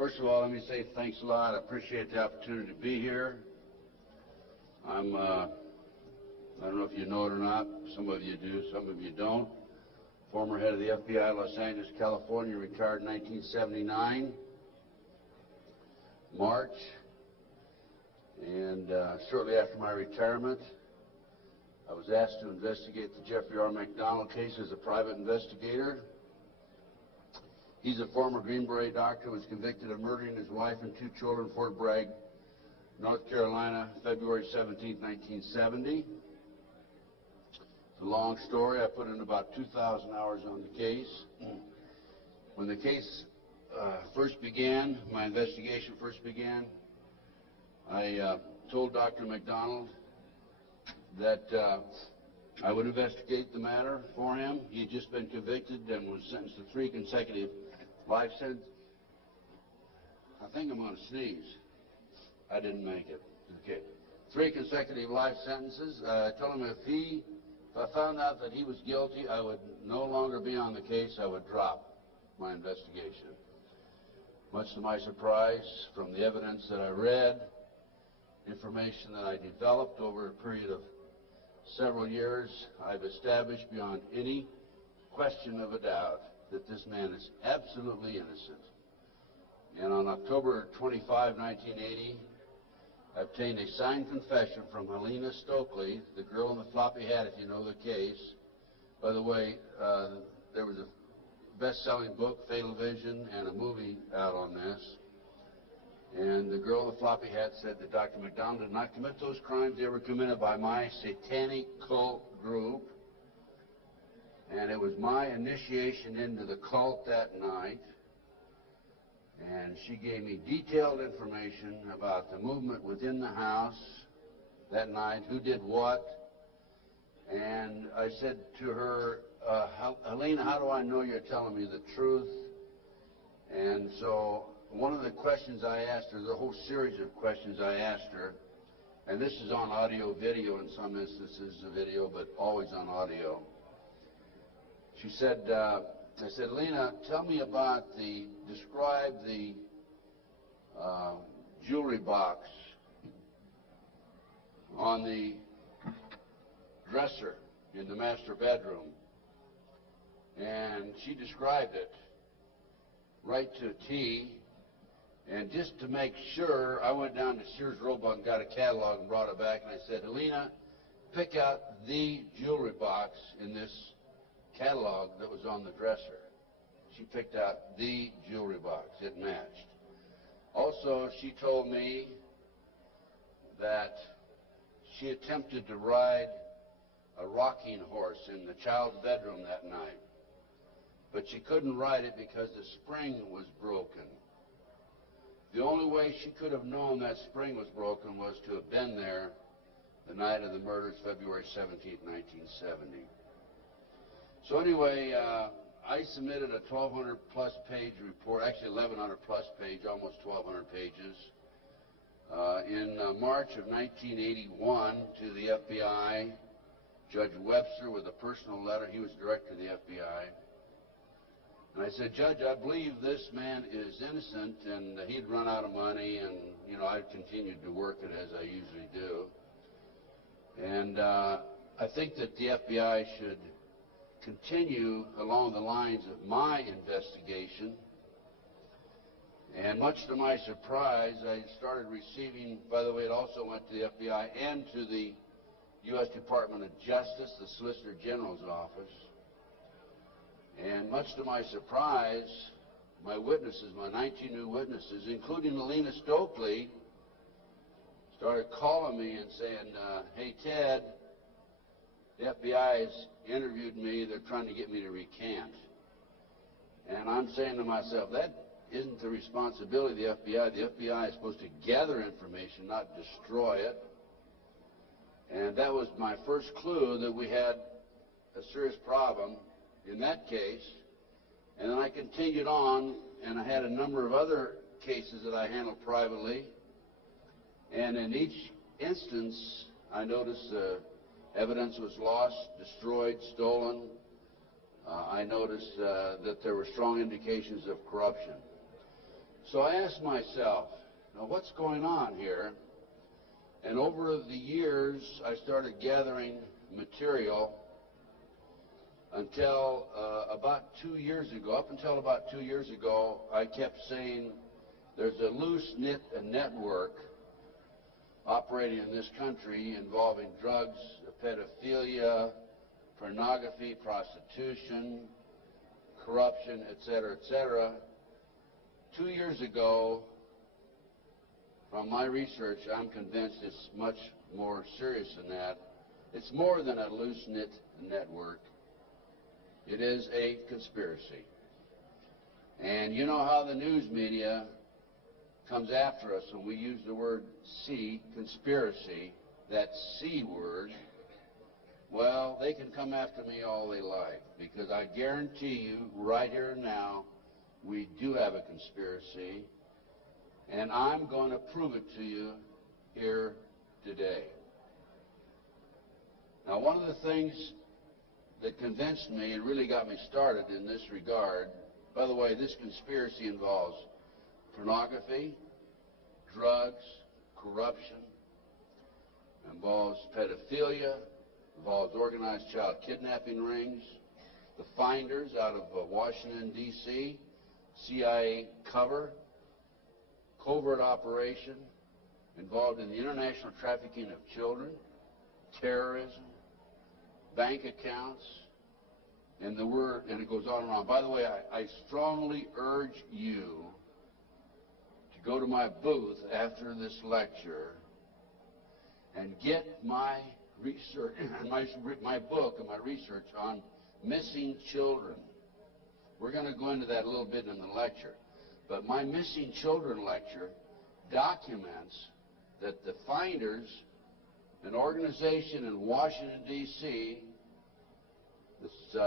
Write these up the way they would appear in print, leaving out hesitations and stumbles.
First of all, let me say thanks a lot. I appreciate the opportunity to be here. I don't know if you know it or not. Some of you do, some of you don't. Former head of the FBI, Los Angeles, California, retired in 1979, March. And shortly after my retirement, I was asked to investigate the Jeffrey R. McDonald case as a private investigator. He's a former Green Beret doctor who was convicted of murdering his wife and 2 children in Fort Bragg, North Carolina, February 17, 1970. It's a long story. I put in about 2,000 hours on the case. When the case first began, my investigation first began, I told Dr. McDonald that I would investigate the matter for him. He had just been convicted and was sentenced to 3 consecutive life sentences. I think I'm going to sneeze. I didn't make it. Okay. 3 consecutive life sentences. I told him if I found out that he was guilty, I would no longer be on the case. I would drop my investigation. Much to my surprise, from the evidence that I read, information that I developed over a period of several years, I've established beyond any question of a doubt that this man is absolutely innocent. And on October 25, 1980, I obtained a signed confession from Helena Stokely, the girl in the floppy hat, if you know the case. By the way, there was a best-selling book, Fatal Vision, and a movie out on this. And the girl in the floppy hat said that Dr. McDonald did not commit those crimes. They were committed by my satanic cult group. And it was my initiation into the cult that night. And she gave me detailed information about the movement within the house that night, who did what. And I said to her, Helena, how do I know you're telling me the truth? And so one of the questions I asked her, the whole series of questions I asked her, and this is on audio, video, in some instances a video, but always on audio. She said, I said, Helena, tell me about describe the jewelry box on the dresser in the master bedroom. And she described it right to a T. And just to make sure, I went down to Sears Roebuck and got a catalog and brought it back. And I said, Helena, pick out the jewelry box in this catalog that was on the dresser. She picked out the jewelry box. It matched. Also, she told me that she attempted to ride a rocking horse in the child's bedroom that night, but she couldn't ride it because the spring was broken. The only way she could have known that spring was broken was to have been there the night of the murders, February 17, 1970. So anyway, I submitted a 1,200-plus page report, actually 1,100-plus page, almost 1,200 pages, in March of 1981 to the FBI, Judge Webster, with a personal letter. He was director of the FBI. And I said, Judge, I believe this man is innocent, and he'd run out of money, and, you know, I continued to work it as I usually do. And I think that the FBI should continue along the lines of my investigation. And much to my surprise, I started receiving, by the way, it also went to the FBI and to the U.S. Department of Justice, the Solicitor General's office. And much to my surprise, my witnesses, my 19 new witnesses, including Helena Stokely, started calling me and saying, hey, Ted, the FBI has interviewed me. They're trying to get me to recant. And I'm saying to myself, that isn't the responsibility of the FBI. The FBI is supposed to gather information, not destroy it. And that was my first clue that we had a serious problem in that case. And then I continued on, and I had a number of other cases that I handled privately. And in each instance, I noticed evidence was lost, destroyed, stolen. I noticed that there were strong indications of corruption. So I asked myself, now what's going on here? And over the years, I started gathering material until about 2 years ago. Up until about 2 years ago, I kept saying there's a loose-knit network operating in this country involving drugs, pedophilia, pornography, prostitution, corruption, etc., etc. 2 years ago, from my research, I'm convinced it's much more serious than that. It's more than a loose-knit network. It is a conspiracy. And you know how the news media comes after us when we use the word C, conspiracy, that C word. Well, they can come after me all they like, because I guarantee you right here and now we do have a conspiracy, and I'm going to prove it to you here today. Now, one of the things that convinced me and really got me started in this regard, by the way, this conspiracy involves pornography, drugs, corruption, involves pedophilia, involves organized child kidnapping rings, the finders out of Washington, D.C., CIA cover, covert operation, involved in the international trafficking of children, terrorism, bank accounts, and it goes on and on. By the way, I strongly urge you to go to my booth after this lecture and get my research, my book and my research on missing children. We're going to go into that a little bit in the lecture. But my missing children lecture documents that the finders, an organization in Washington, D.C., this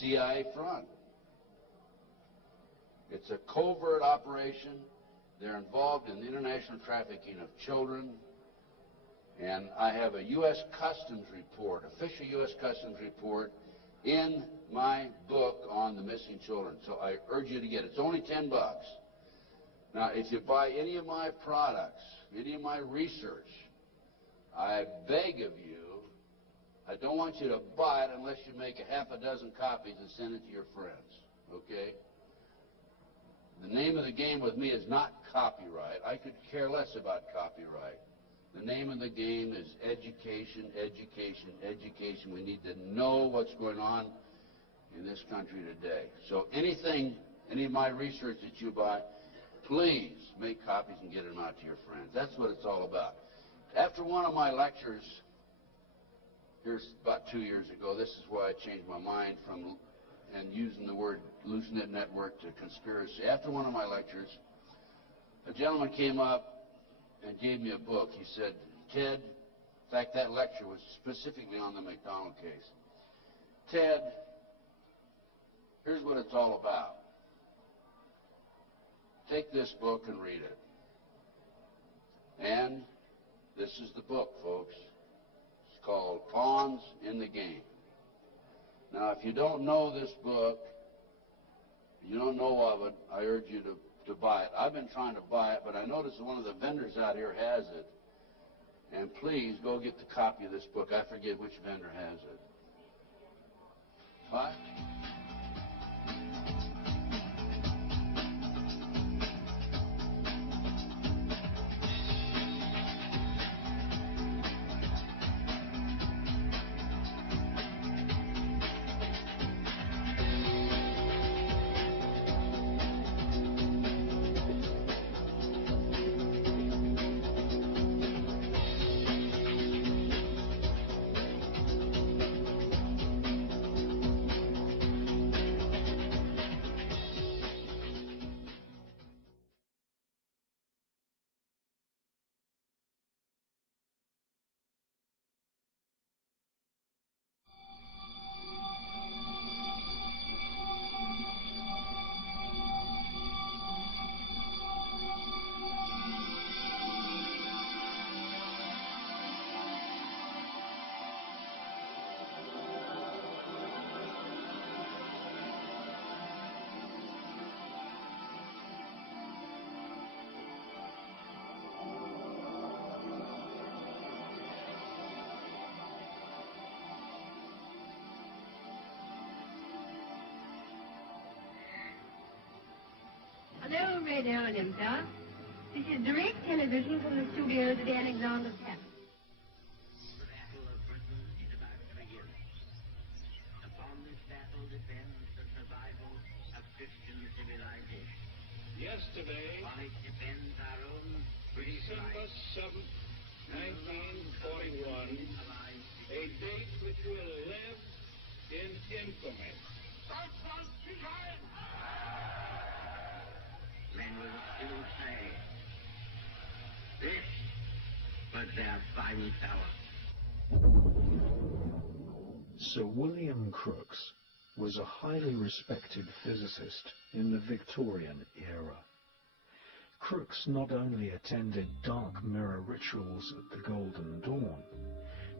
CIA front. It's a covert operation. They're involved in the international trafficking of children. And I have a U.S. Customs report, official U.S. Customs report, in my book on the missing children. So I urge you to get it. It's only $10. Now, if you buy any of my products, any of my research, I beg of you, I don't want you to buy it unless you make a half a dozen copies and send it to your friends, okay? The name of the game with me is not copyright. I could care less about copyright. The name of the game is education, education, education. We need to know what's going on in this country today. So anything, any of my research that you buy, please make copies and get them out to your friends. That's what it's all about. After one of my lectures, here's about 2 years ago, this is why I changed my mind from and using the word loose-knit network to conspiracy. After one of my lectures, a gentleman came up and gave me a book. He said, Ted, in fact, that lecture was specifically on the McDonald case. Ted, here's what it's all about. Take this book and read it. And this is the book, folks. It's called Pawns in the Game. Now, if you don't know this book, you don't know of it, I urge you to buy it. I've been trying to buy it, but I noticed that one of the vendors out here has it. And please go get the copy of this book. I forget which vendor has it. What? Hello, Radio Olympia. This is direct television from the studios at Alexander's Palace. The battle of Britain is about to begin. Upon this battle depends the survival of Christian civilization. Yesterday, On it depends our own British December life. 7th, 1941, a date which will live in infamy. Men will still say, this was their final hour. Sir William Crookes was a highly respected physicist in the Victorian era. Crookes not only attended dark mirror rituals at the Golden Dawn,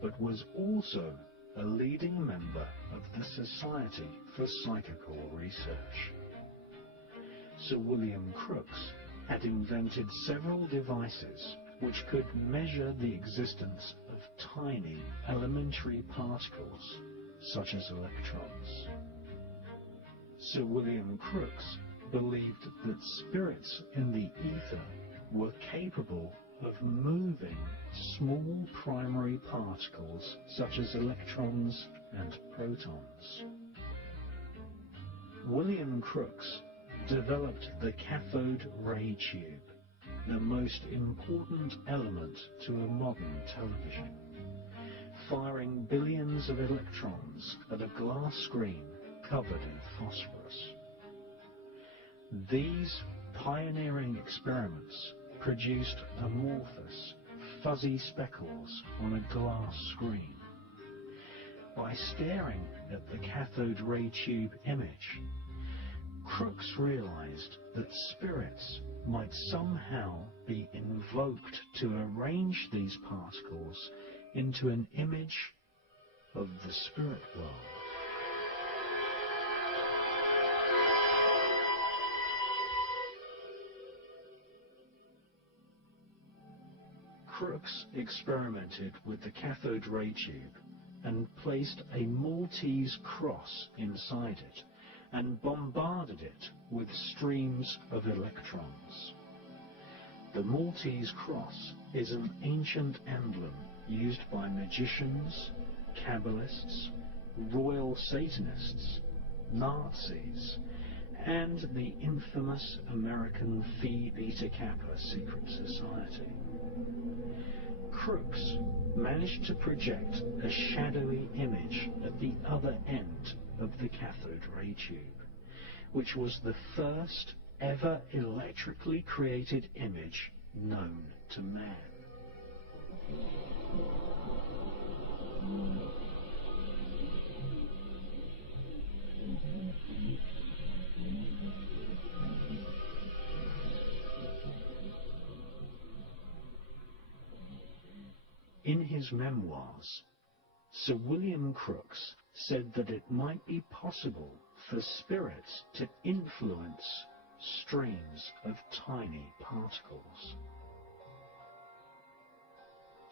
but was also a leading member of the Society for Psychical Research. Sir William Crookes had invented several devices which could measure the existence of tiny elementary particles, such as electrons. Sir William Crookes believed that spirits in the ether were capable of moving small primary particles such as electrons and protons. William Crookes developed the cathode ray tube, the most important element to a modern television, firing billions of electrons at a glass screen covered in phosphorus. These pioneering experiments produced amorphous, fuzzy speckles on a glass screen. By staring at the cathode ray tube image, Crookes realized that spirits might somehow be invoked to arrange these particles into an image of the spirit world. Crookes experimented with the cathode ray tube and placed a Maltese cross inside it and bombarded it with streams of electrons. The Maltese cross is an ancient emblem used by magicians, Kabbalists, Royal Satanists, Nazis, and the infamous American Phi Beta Kappa secret society. Crookes managed to project a shadowy image at the other end of the cathode ray tube, which was the first ever electrically created image known to man. In his memoirs, Sir William Crookes said that it might be possible for spirits to influence streams of tiny particles.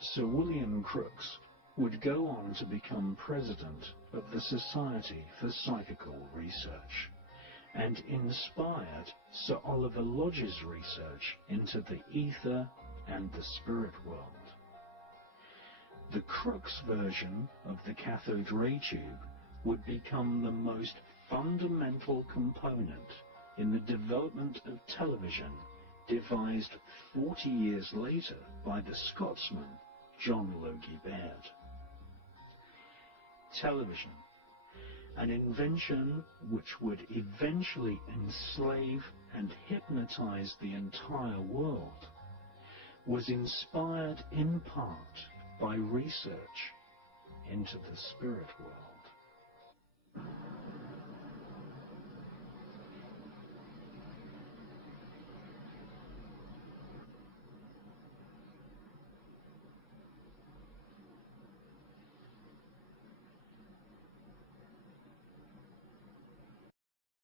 Sir William Crookes would go on to become president of the Society for Psychical Research and inspired Sir Oliver Lodge's research into the ether and the spirit world. The Crookes version of the cathode ray tube would become the most fundamental component in the development of television devised 40 years later by the Scotsman John Logie Baird. Television, an invention which would eventually enslave and hypnotize the entire world, was inspired in part by research into the spirit world.